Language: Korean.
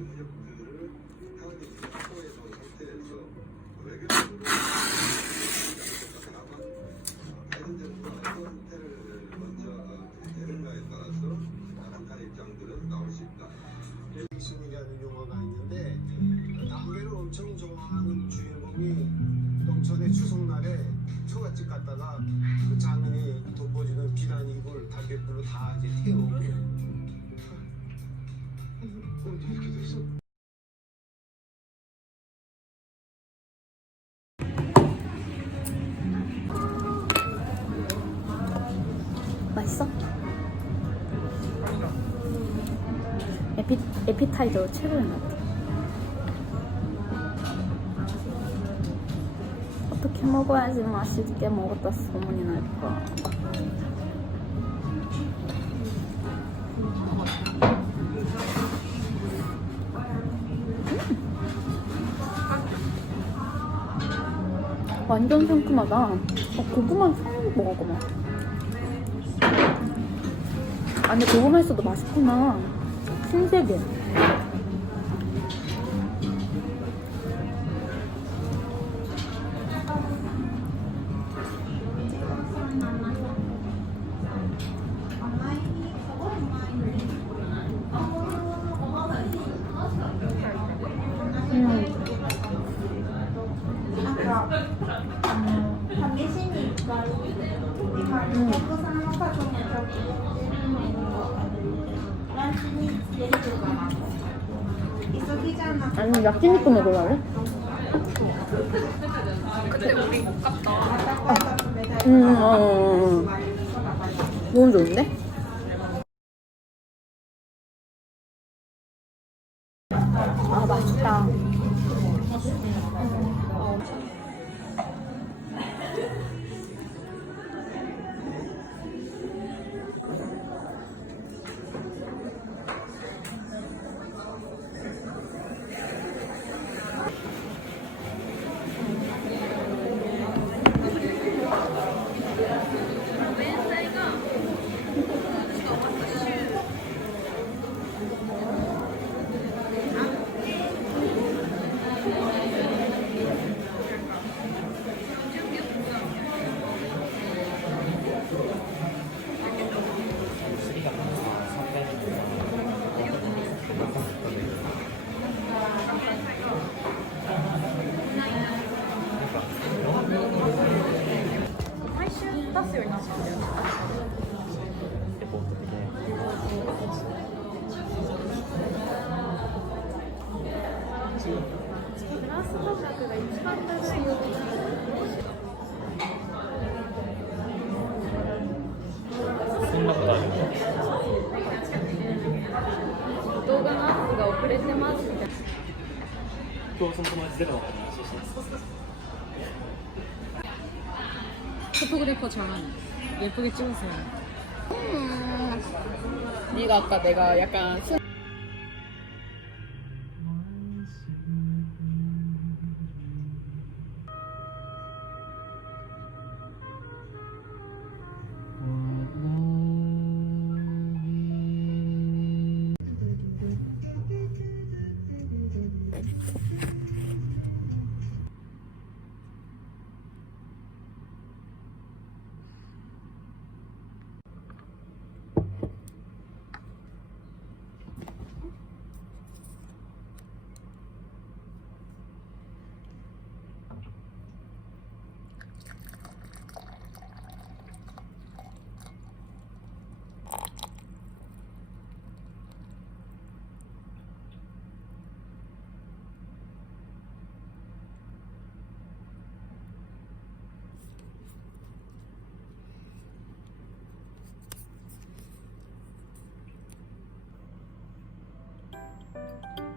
능력들을 타원이 확보해 놓은 상태에서 외교적으로 바이든 정부가 어떤 형태를 먼저 되는가에 따라서 북한의 입장들은 나올 수 있다. 승이라는 용어가 있는데 담배를 엄청 좋아하는 주인공이 농촌의 추석날에 처갓집 갔다가 그 장인이 돋궈주는 비단이불 담배불로 다 이제 태우고 어떻게 이렇게 됐어? 맛있어? 에피타이저 최고인 것 같아. 어떻게 먹어야지 맛있게 먹었다 소문이 날까? 완전 상큼하다. 고구마 처음 먹어봐. 아, 근데 고구마 있어도 맛있구나. 신세계. 아니면 야끼니쿠 먹으려고? 근데 우리 못 갔다. 너무 좋은데? 아, 맛있다. 생각도 아니고. 動画のアップが遅れてますみたいな。今日その友達出るのかな。 포토그래퍼 잘하네. 예쁘게 찍으세요. 네가 아까 내가 약간 음.